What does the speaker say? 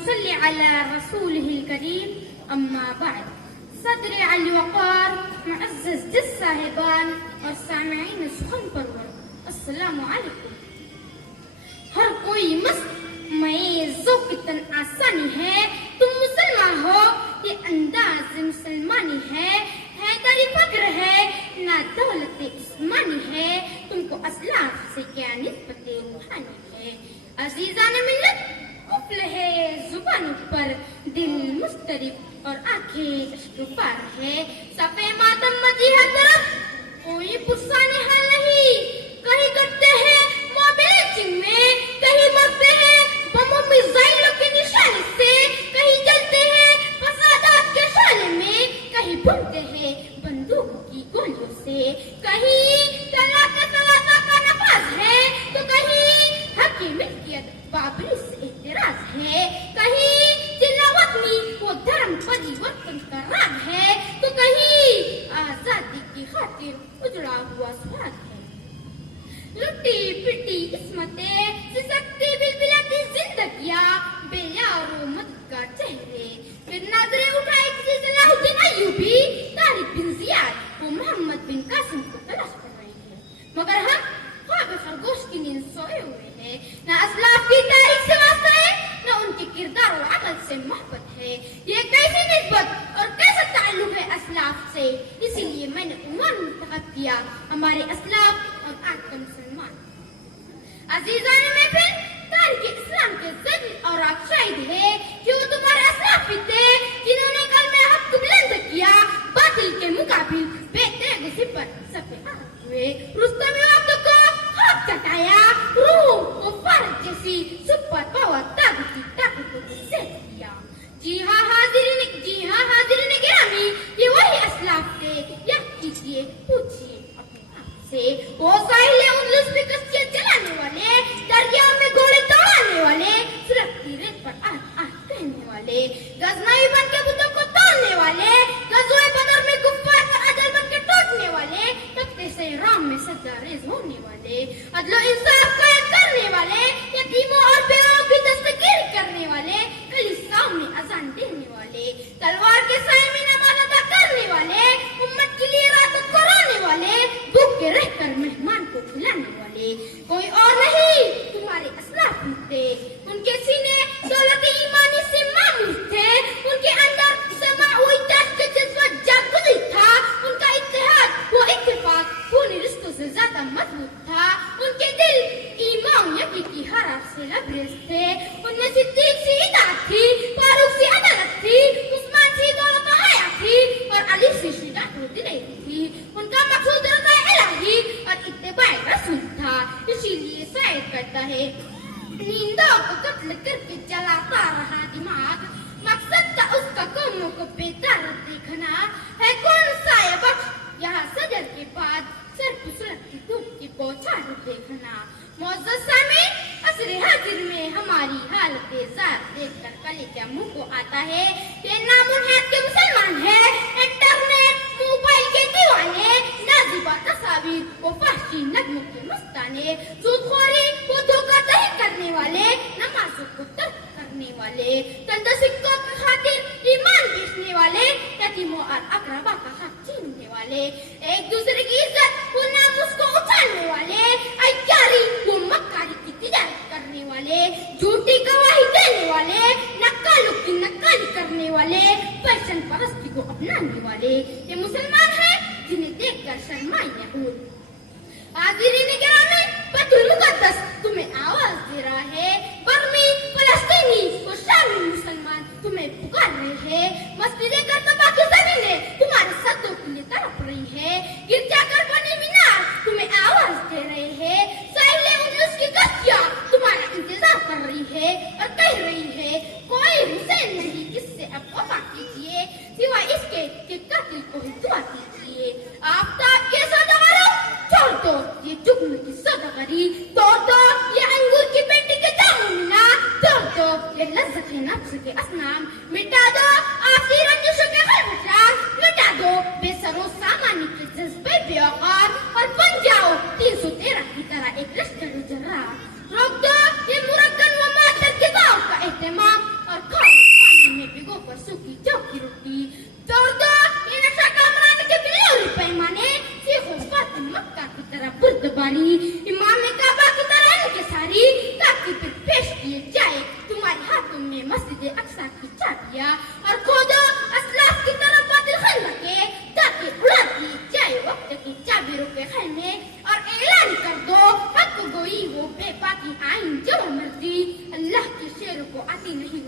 نصلي على رسوله الكريم أما بعد صدر علی وقار معزز جس صاحبان اور سامعین سخن پرور السلام علیکم. ہر کوئی مست میں ذوق تن آسانی ہے، تم مسلمان ہو یہ انداز مسلمانی ہے تاری فکر ہے نہ دولت عثمانی ہے، تم کو اسلاف سے کیا نسبت روحانی ہے. عزیزان ملت قفل ہے زبان پر، دل مضطرب اور آنکھیں اشک پار ہے. صفے ماتم مچی ہر طرف کوئی پرسان حال نہیں، کہیں کرتے ہیں موبلیچنگ میں، کہیں مرتے ہیں بموں میزائلوں کے نشانے سے، کہیں جلتے ہیں فسادات کے شعلے میں، کہیں بھنتے ہیں بندوق کی گولیوں سے، کہیں طلاق کا نفاذ ہے تو کہیں حق کی ملکیت بابری سے اعتراض ہے، کہیں ضلع وطنی وہ دھرم پریورتن کا راگ ہے تو کہیں آزادی کی خاطر اجڑا ہوا سواد ہے. لٹی پٹی قسمتیں سسکتی بلبلاتی زندگیاں، بے یار و مددگار چہرے، پھر نظریں اٹھائے کسی صلاح الدین ایوبی، طارق بن زیاد و محمد بن قاسم کو تلاش کر رہے ہیں، مگر ہم خواب خرگوش کی نیند سوئے ہوئے ہیں. نہ اسلاف کی تاریخ سے واسطہ ہے نہ ان کے کردار و عمل سے محبت ہے. یہ کیسی نسبت اور کیسا تعلق ہے اسلاف سے؟ اسی لیے میں نے عنوان منتخب کیا ہمارے اسلاف اور آج کا مسلمان. عزیزان میں پھر تاریخ اسلام کے ضد اور شاہد ہے کہ وہ تمہارے اسلاف ہی تھے جنہوں نے کلمہ حق کو بلند کیا، باطل کے مقابل بے تیغ سپر صفے آگ ہوئے، رستم وقت کو ہاتھ چٹایا، روح و فارغ جیسی سپر پاور طاقتی طاقتوں کو سیٹ کیا. جی ہاں حاضرین گرامی، یہ وہی اسلاف تھے. یاد کیجیے، پوچھیے اپنے آپ سے، وہ ساحل اندلس میں کشتیاں چلانے والے، دریاؤں میں گھوڑے دوڑانے والے، سلگتی ریت پر آہ آہ کہنے والے، غزنوی بن کے بتوں کو توڑنے والے، غزوہ بدر میں کفار پر اجل بن کے ٹوٹنے والے، تختے سے رام میں سجدہ ریز ہونے والے، عدل و انصاف قائم کرنے والے، یتیموں اور بیواؤں کی دستگیری کرنے والے، کلیساؤں میں اذان دینے والے، تلوار کے سائے میں نماز ادا کرنے والے، امت کے لیے راتوں کو رونے والے، بھوکے رہ کر مہمان کو کھلانے والے، کوئی اور نہیں تمہارے اسلاف تھے. ان کے سینے دولت ایمانی سے معمور تھے، ان کے اندر سماوی تاج کا جذبہ جاگزی تھا، ان کا اتحاد وہ اتفاق خونی رشتوں سے زیادہ مضبوط تھا، ان کے دل ایمان یقین کی حرارت سے لبریز تھے، ان میں صدیق سی اطاعت تھی، فاروق سی عدالت تھی، عثمان سی دولت و حیا تھی اور علی سی شجاعت و دلیری تھی. ان کا مقصود رضا الہی اور اتباع رسول تھا. اسی لیے شاعر کرتا ہے، نیندوں کو قتل کر کے جلاتا رہا دماغ، مقصد تھا اس کا قوموں کو بیدار دیکھنا. ہے کون سایہ بخش یہاں سجر کے بعد سر پسرت کی دھوپ کی بوچھار دیکھنا. معزز سامعین، عصر حاضر میں ہماری حالت ذات دیکھ کر کلے کیا منہ کو آتا ہے کہ نامنحط کے مسلمان ہیں، انٹرنیٹ موبائل کے دیوانے، نازیبا تصاویر و فحشی نغموں کے مستانے، سود خوری و دھوکہ دہی کرنے والے، نمازوں کو ترک کرنے والے، چند سکوں کی خاطر ایمان بیچنے والے، یتیموں اور اقربا کا حق چھیننے والے، ایک دوسرے کی عزت و ناموس کو اچھالنے والے، عیاری و مکاری کی تجارت کرنے والے، جھوٹی گواہی دینے والے، نکالوں کی نکالی کرنے والے، فیشن پرستی کو اپنانے والے، یہ مسلمان ہیں جنہیں دیکھ کر شرمائیں یہود. حاضرین گرامی، بیت المقدس تمہیں آواز دے رہا ہے، برمی، فلسطینی و شامی مسلمان تمہیں پکار رہے ہیں، مسجد کرتبہ کی زمینیں تمہارے صدوں کے لیے تڑپ رہی ہے، گرجا گھر بنے مینار تمہیں آواز دے رہے ہیں، ساحل اندلس کی کشتیاں تمہارا انتظار کر رہی ہے اور کہہ رہی ہے، کوئی حسین نہیں جس سے اب وفا کیجیے، سوائے اس کے کہ قاتل کو ہی دعا کیجیے. آفتاب کے سوداگروں، چھوڑ دو یہ جگنو کی سوداگری، توڑ دو یہ انگور کی پیٹی کے جاموں منا، توڑ دو یہ لذت نفس کے اصنام، مٹا دو آخری رنجشوں کے خرمشار، مٹا دو بے سر و سامانی کے جذبے بے اوقار، اور بن جاؤ 313 کی طرح ایک لشکر جرار. روک دو یہ مرگن و ماتر کے دور کا اہتمام اور باری امام کعبہ کی طرح ان کے ساری تاکہ پھر پیش کیے جائے تمہارے ہاتھوں میں مسجد اقصی کی چابیاں اور کھودو اسلاف کی طرف باطل خندقیں تاکہ اڑا دی جائے وقت کی چابی روپے خیمے اور اعلان کر دو حق گوئی وہ بے باقی آئین جو مرضی اللہ کے شعروں کو آتی نہیں